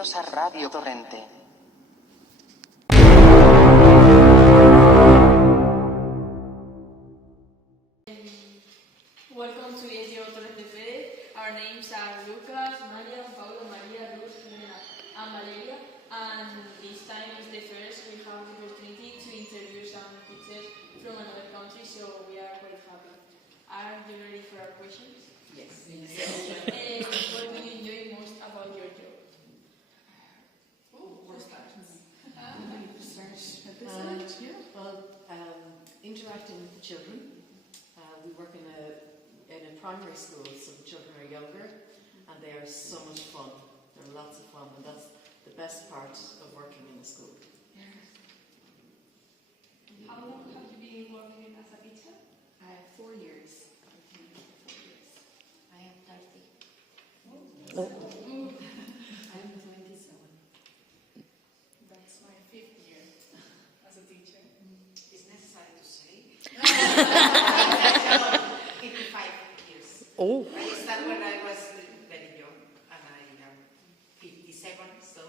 Bienvenidos a Radio Torrente. Welcome to DTP. Our names are Lucas, Maria, Paulo, Maria, Ruth, Helena, and Valeria. And this time is the first we have the opportunity to interview some teachers from another country, so we are quite happy. Are you ready for our questions? Yes. What do you enjoy most about your job? Interacting with the children. We work in a primary school, so the children are younger, and they are so much fun. They're lots of fun, and that's the best part of working in a school. How long have you been working as a teacher? 4 years. I am 30. I am 27. That's my 5th year as a teacher. It's necessary to say. 55 years. Oh. I started when I was very young, and I am 57, so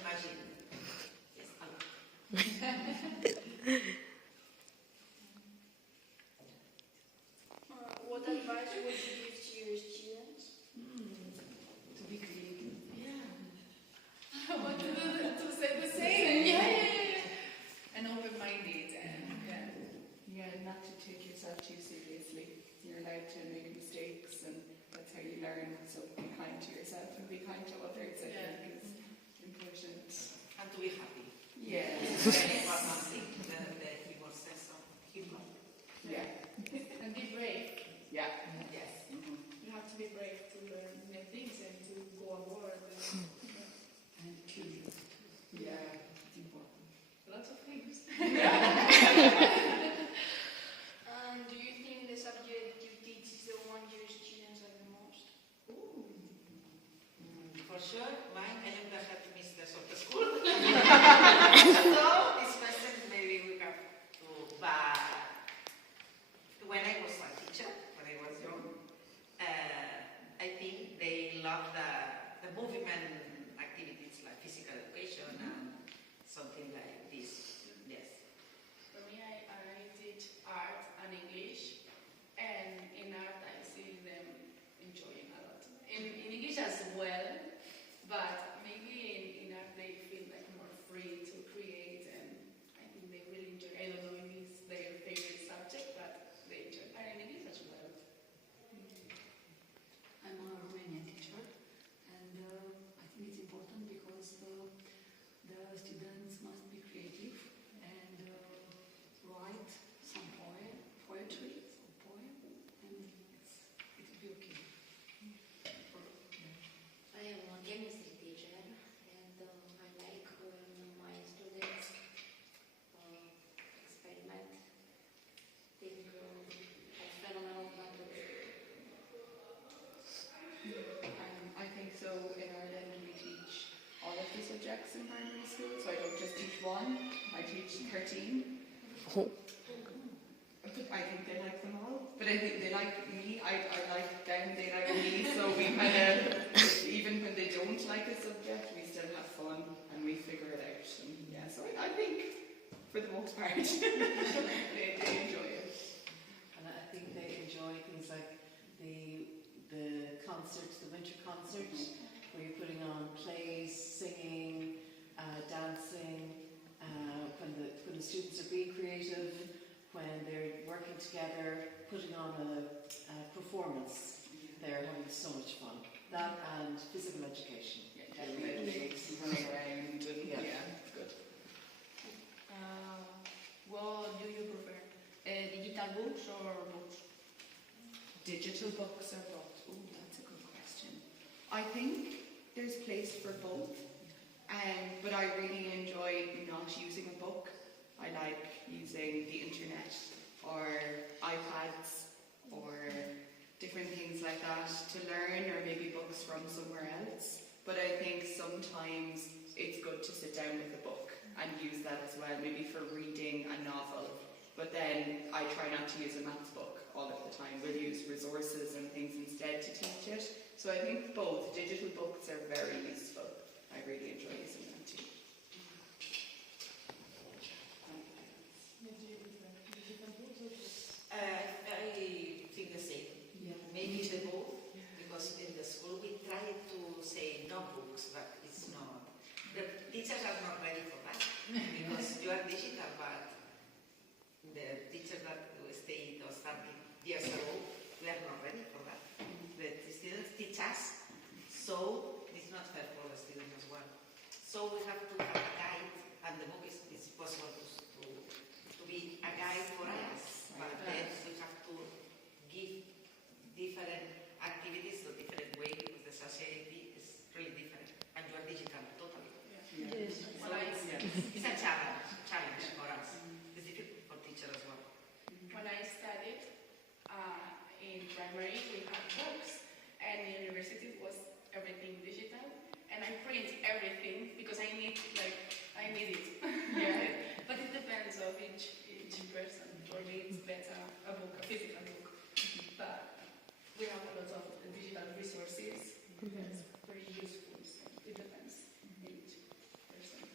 imagine. Yes, a lot. What advice would you give to your students? To be creative. I want to say the same. Yeah. And open-minded. Yeah, not to take yourself too seriously. You're allowed to make mistakes, and that's how you learn. So be kind to yourself and be kind to others. I think is important. And to be happy. Yeah. Very important thing, the humor sense of humor. Yeah. And be brave. Yeah. Yes. You have to be brave to learn new things and to go abroad. And curious. Yeah, it's important. Lots of things. And do you think the subject you teach is the one your students like the most? For sure, mine, I am the head mistress of the school. So, this question maybe we have to, but when I was a teacher, when I was young, I think they love the movement activities like physical education and something like this. Yes. For me, I teach art and English, and in art I see them enjoying a lot. In English as well, but maybe in art they feel like more free to create, and I think they really enjoy. I don't know if it's their favorite subject, but they enjoy art and English as well. I'm a Romanian teacher, and I think it's important because the students must be creative and write some poetry, some poem, and it will be okay. I am a chemistry teacher, and I like when my students experiment, think of phenomenal methods. I think so. In Ireland, we teach all of the subjects in primary school, so I don't just teach one, I teach 13. I think they like them all, but I think they like me, I like them, they like me, so we kind of, even when they don't like a subject, we still have fun and we figure it out. And yeah, so I think, for the most part, they enjoy it. And I think they enjoy things like the concert, the winter concert, where you're putting on plays, singing, dancing, when the students are being creative, when they're working together, putting on a performance. They're having so much fun. That and physical education. Yeah, definitely. Running around and yeah, it's good. What do you prefer? Digital books or books? Digital books or books? Oh, that's a good question. I think there's place for both, but I really enjoy not using a book. I like using the internet or iPads or different things like that to learn, or maybe books from somewhere else. But I think sometimes it's good to sit down with a book and use that as well, maybe for reading a novel. But then I try not to use a maths book all of the time. We'll use resources and things instead to teach it. So I think both digital books are very useful, I really enjoy using them too. I think the same. Maybe the both, because in the school we try to say no books, but it's not. The teachers are not ready for that because you are digital, but the teachers that stayed or started years ago, we are not ready for that. The students teach us, so it's not fair for the students as well. So we have to have a guide, and the book is possible to be a guide for us, but then we have to give different activities the different way because the society is really different, and you are digital totally. Yes. So it's a challenge for us. It's difficult for teachers as well. When I studied in primary, we had books, and in university it was everything digital, and I print everything because I need it. Yeah. But it depends of each person. For me, it's better a book, a physical book. But we have a lot of digital resources. That's very useful. So it depends on each person.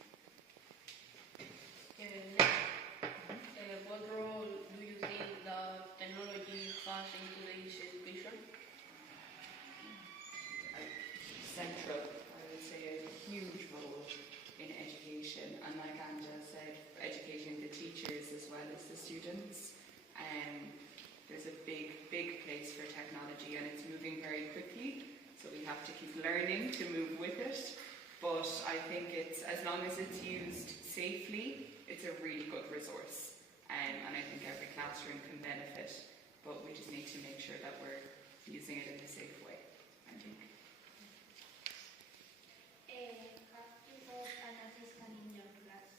What role do you think that technology has in today's education? Central, I would say, a huge role in education, and like Angela said, educating the teachers as well as the students. There's a big place for technology, and it's moving very quickly, so we have to keep learning to move with it. But I think it's, as long as it's used safely, it's a really good resource, and I think every classroom can benefit, but we just need to make sure that we're using it in a safe way, I think. Have you got an assistant in your class?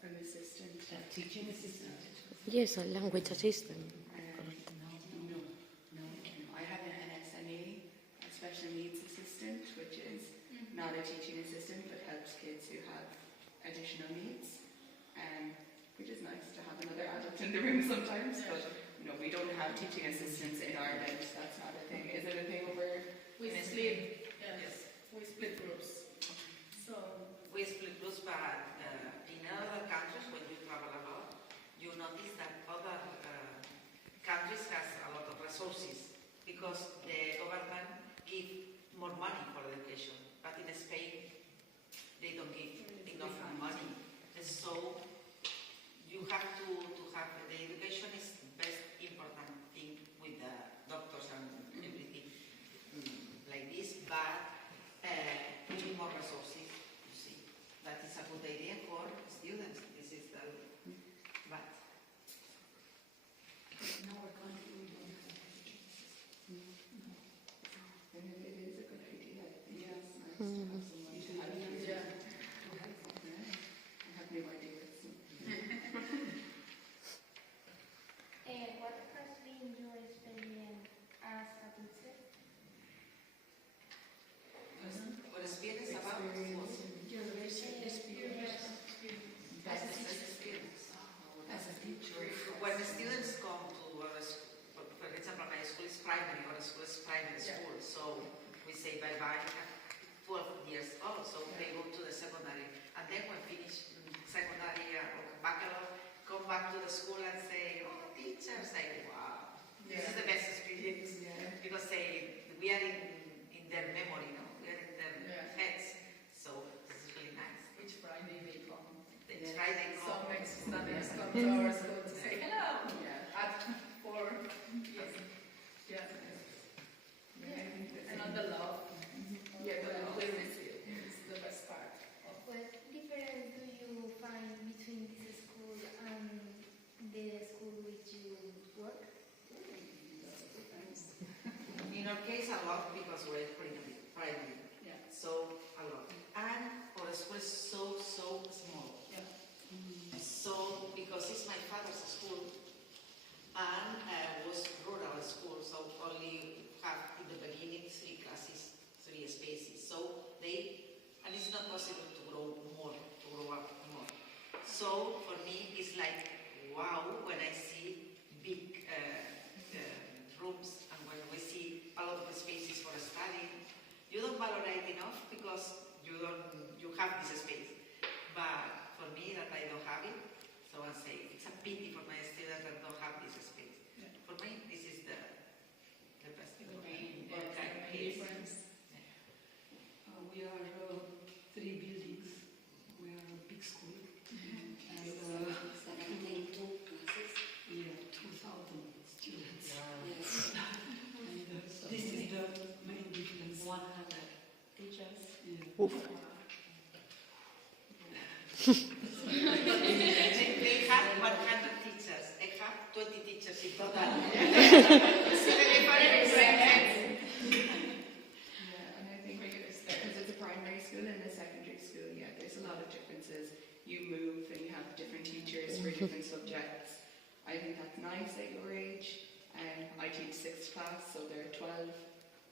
An assistant. A teaching assistant. Yes, a language assistant. No. I have an SNA, a special needs assistant, which is not a teaching assistant but helps kids who have additional needs, which is nice to have another adult in the room sometimes. But we don't have teaching assistants in Ireland. That's not a thing. Is it a thing over? We split. Yes. We split groups. So We split groups, but in other countries, when you travel a lot, you notice that other countries has a lot of resources because the government give more money for education, but in Spain they don't give enough money. And so you have to have the education is the best important thing with the doctors and everything like this, but we need more resources. You see, that is a good idea for students. This is the but. In our country, we don't have teaching assistants. It is a good idea. yes. Nice to have someone to help you. Yeah. I have no idea. What has been your experience as a teacher? What experience about what? Your experience Best experience. as a teacher. When the students come to our school, for example, my school is primary, our school is primary school, so we say bye-bye at 12 years old, so they go to the secondary. And then when finish secondary or baccalaureate, come back to the school and say, oh, teacher, say, wow, this is the best experience. Because we are in their memory, no? We are in their heads. So this is really nice. Each Friday they come. Each Friday Some come. ex-studies come to our school to say hello. At 4. Yes. Yeah. And on the love. Yeah, the love we receive is the best part. What difference do you find between this school and the school which you work? In our case, a lot because we're primary. Yeah. So a lot. And our school is so small. Yeah. So because it's my father's school and was rural school, so only have in the beginning 3 classes, 3 spaces. So and it's not possible to grow up more. So for me, it's like wow when I see big rooms and when we see a lot of spaces for studying. You don't valorate enough because Uf. They have 100 teachers. I have 20 teachers in total. And I think because it's a primary school and a secondary school, there's a lot of differences. You move and you have different teachers for different subjects. I think that's nice at your age. I teach 6th class, so they're 12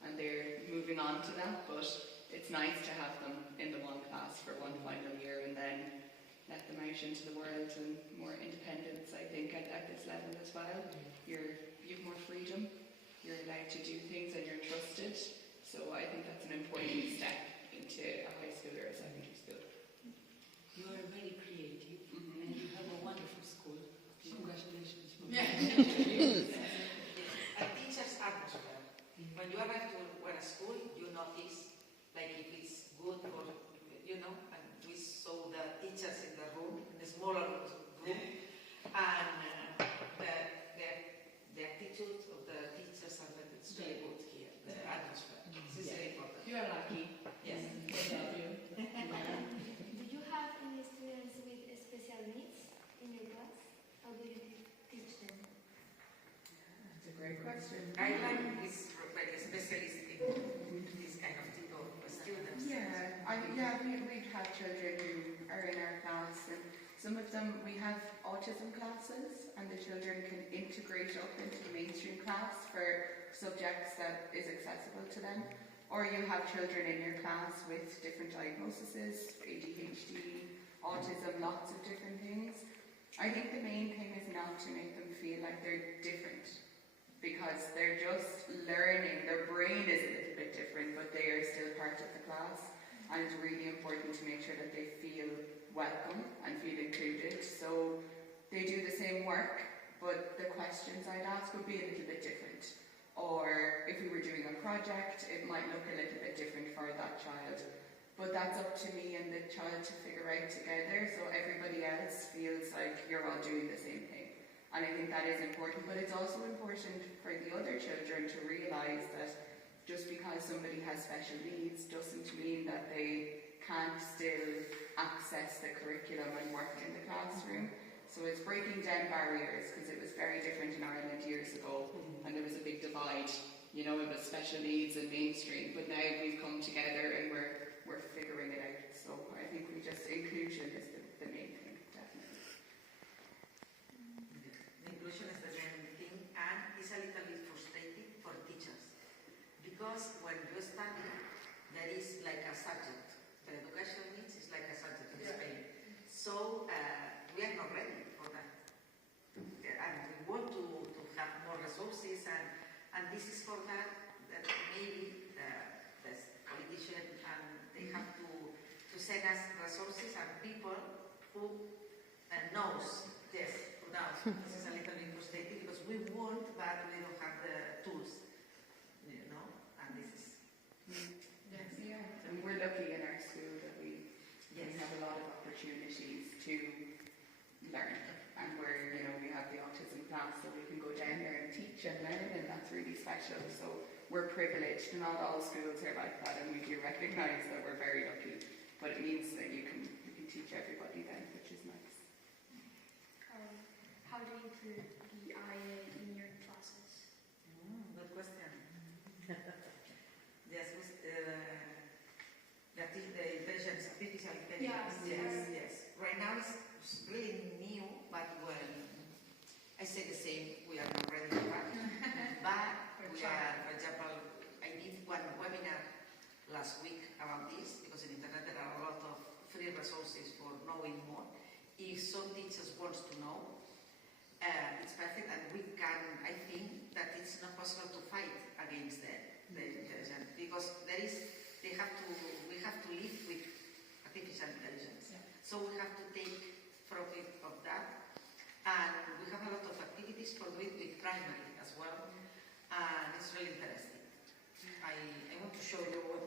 and they're moving on to that, but it's nice to have them in the one class for one final year and then let them out into the world and more independence, I think, at this level as well. You have more freedom, you're allowed to do things and you're trusted, so I think that's an important step into a high school or a secondary school. You are very creative and you have a wonderful school. Congratulations. A teacher's atmosphere. When you arrive to a school, you notice, like if it's good or, and we saw the teachers in the room, in the smaller room, and the attitude of the teachers and it's very good here, the atmosphere. This is very important. You are lucky. Yes. I love you. Do you have any students with special needs in your class? How do you teach them? That's a great question. Ireland is like a specialist in this kind of students. We've had children who are in our class, and some of them, we have autism classes, and the children can integrate up into the mainstream class for subjects that is accessible to them. Or you have children in your class with different diagnoses, ADHD, autism, lots of different things. I think the main thing is not to make them feel like they're different, because they're just learning, their brain is a little bit different, but they are still part of the class, and it's really important to make sure that they feel welcome and feel included. So they do the same work, but the questions I'd ask would be a little bit different. Or if we were doing a project, it might look a little bit different for that child. But that's up to me and the child to figure out together, so everybody else feels like you're all doing the same thing. And I think that is important, but it's also important for the other children to realise that just because somebody has special needs doesn't mean that they can't still access the curriculum and work in the classroom. So it's breaking down barriers, because it was very different in Ireland years ago, and there was a big divide. It was special needs and mainstream, but now we've come together and we're figuring it out. So I think inclusion is the main thing, definitely. The inclusion is the main thing, and it's a little bit frustrating for teachers, because when you study, there is like a subject. The education needs is like a subject in Spain. So we are not ready for that. And we want to have more resources, and this is for that maybe the politician and they have to send us resources and people who knows this. This is a little bit frustrating because we want, but we don't have the tools, and this is. And we're lucky in our school that we have a lot of opportunities to learn, and we have the autism class, so we can go down there and teach and learn, and that's really special. So we're privileged. Not all schools are like that, and we do recognise that we're very lucky, but it means that you can teach everybody then, which is nice. How do you include the IA in your classes? Good question. Yes, the intelligence, artificial intelligence. Yes. Right now it's really new, but I say the same, we are not ready for that. But we are, for example, I did one webinar last week about this, because in internet there are a lot of free resources for knowing more. If some teachers want to know, it's perfect, and we can, I think that it's not possible to fight against the intelligence, because we have to live with artificial intelligence. Yeah. So we have to take profit of that, and we have a lot of activities for doing with primary as well, and it's really interesting. I want to show you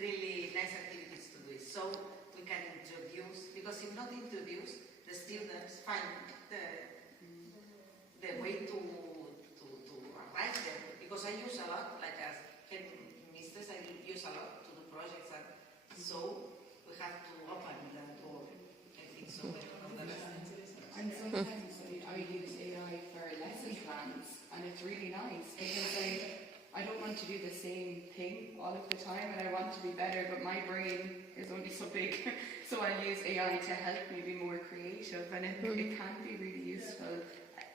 really nice activities to do it. So we can introduce, because if not introduce, the students find the way to arrive there. Because I use a lot, like as head mistress, I use a lot to do so we have to open that door. I think so. And sometimes I use AI for lesson plans, and it's really nice because I don't want to do the same thing all of the time, and I want to be better, but my brain is only so big, so I use AI to help me be more creative, and it can be really useful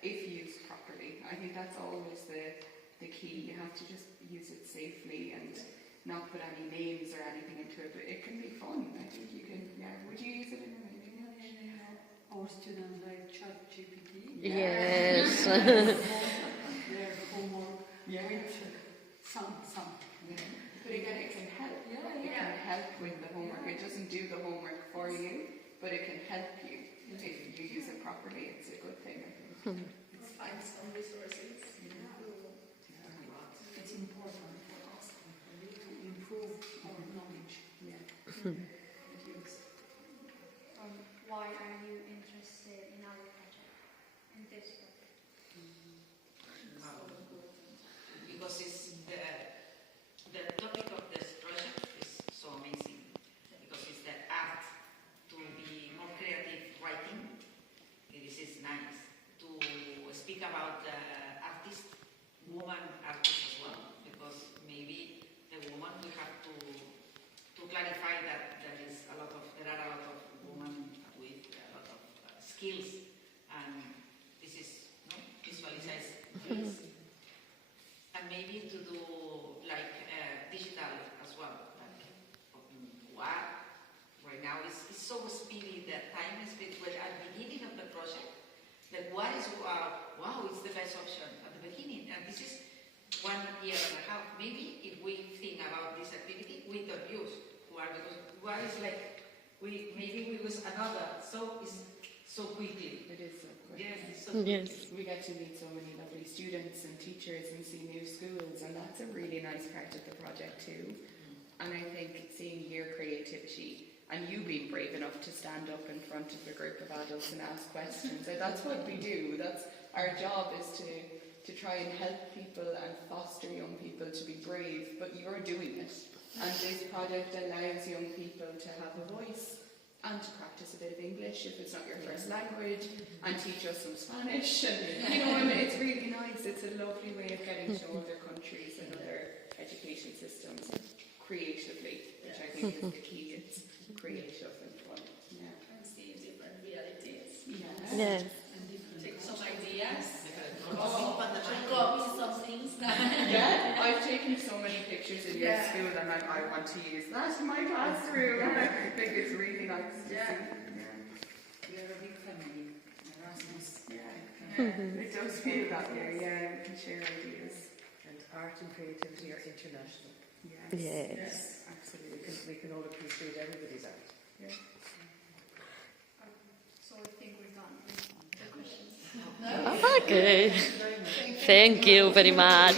if used properly. I think that's always the key. You have to just use it safely and not put any names or anything into it, but it can be fun. I think you can, would you use it in anything? Our students like ChatGPT. Yes. Their homework. Yeah. Some. Yeah. But again, it can help. It can help with the homework. It doesn't do the homework for you, but it can help you. If you use it properly, it's a good thing, I think. Let's find some resources. It's important for us to improve our knowledge. Why are you interested in our project, in this project? Because it's the topic of this project is so amazing. Because it's the art to be more creative writing. This is nice. To speak about the artist, woman artist as well. Because maybe the woman we have to clarify that there are a lot of women with a lot of skills, and this is visualize this. And maybe to do like digital as well. Like what right now is so speedy. The time is big. But at the beginning of the project, like what is wow, it's the best option at the beginning. And this is 1 year and a half. Maybe if we think about this activity, we don't use because what is like we use another. So it's so quickly. It is so quick. Yes, it's so Yes. We get to meet so many lovely students and teachers and see new schools, and that's a really nice part of the project too. And I think seeing your creativity and you being brave enough to stand up in front of a group of adults and ask questions, that's what we do. That's our job, is to try and help people and foster young people to be brave, but you're doing it. And this project allows young people to have a voice and to practice a bit of English if it's not your first language, and teach us some Spanish. And, it's really nice. It's a lovely way of getting to know other countries and other education systems creatively, which I think is the key. It's creative and fun. Yeah. And see different realities. Yes. Take some ideas. Oh. Copy some things. Yeah, I've taken so many pictures in your school, and I want to use that in my classroom. I think it's really nice to see. We are a big family. Erasmus. It does feel that way. Yeah, we can share ideas. And art and creativity are international. Yes. Absolutely. We can all appreciate everybody's art. Yeah. So I think we're done with the questions. Okay. Thank you very much.